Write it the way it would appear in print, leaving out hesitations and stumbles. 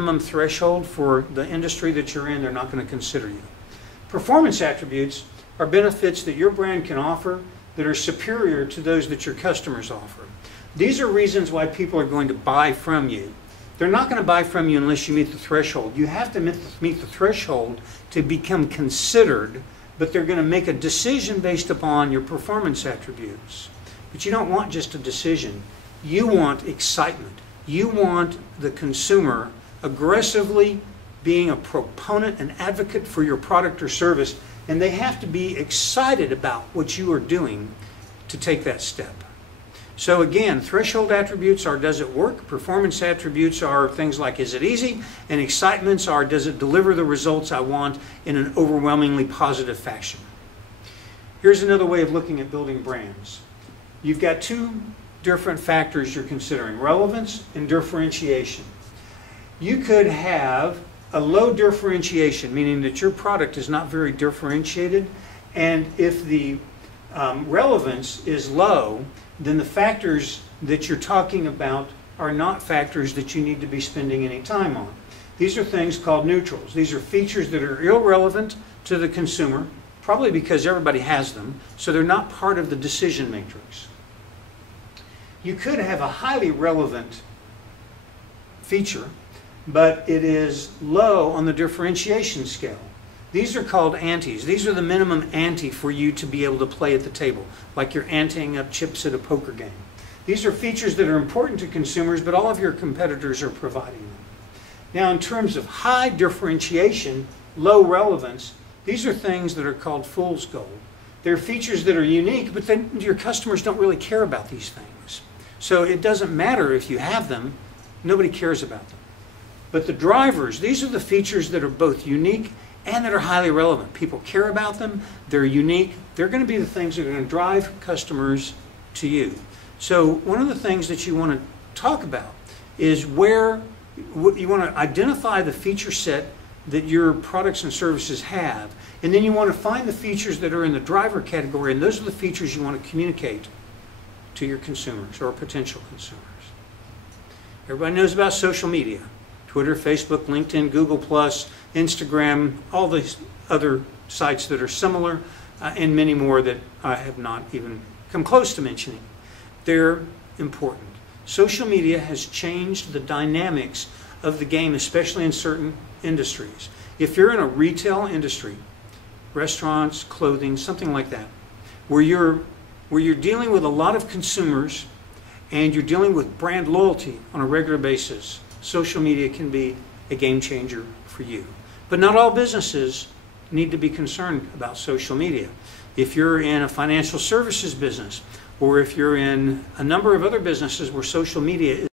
minimum threshold for the industry that you're in, they're not going to consider you. Performance attributes are benefits that your brand can offer that are superior to those that your customers offer. These are reasons why people are going to buy from you. They're not going to buy from you unless you meet the threshold. You have to meet the threshold to become considered, but they're going to make a decision based upon your performance attributes. But you don't want just a decision. You want excitement. You want the consumer aggressively being a proponent and advocate for your product or service, and they have to be excited about what you are doing to take that step. So again, threshold attributes are, does it work? Performance attributes are things like, is it easy? And excitements are, does it deliver the results I want in an overwhelmingly positive fashion? Here's another way of looking at building brands. You've got two different factors you're considering, relevance and differentiation. You could have a low differentiation, meaning that your product is not very differentiated, and if the relevance is low, then the factors that you're talking about are not factors that you need to be spending any time on. These are things called neutrals. These are features that are irrelevant to the consumer, probably because everybody has them, so they're not part of the decision matrix. You could have a highly relevant feature, but it is low on the differentiation scale. These are called antes. These are the minimum ante for you to be able to play at the table, like you're anteing up chips at a poker game. These are features that are important to consumers, but all of your competitors are providing them. Now, in terms of high differentiation, low relevance, these are things that are called fool's gold. They're features that are unique, but then your customers don't really care about these things. So it doesn't matter if you have them, nobody cares about them. But the drivers, these are the features that are both unique and that are highly relevant. People care about them, they're unique, they're going to be the things that are going to drive customers to you. So one of the things that you want to talk about is where you want to identify the feature set that your products and services have, and then you want to find the features that are in the driver category, and those are the features you want to communicate to your consumers or potential consumers. Everybody knows about social media. Twitter, Facebook, LinkedIn, Google+, Instagram, all these other sites that are similar, and many more that I have not even come close to mentioning. They're important. Social media has changed the dynamics of the game, especially in certain industries. If you're in a retail industry, restaurants, clothing, something like that, where you're dealing with a lot of consumers and you're dealing with brand loyalty on a regular basis, social media can be a game changer for you. But not all businesses need to be concerned about social media. If you're in a financial services business, or if you're in a number of other businesses where social media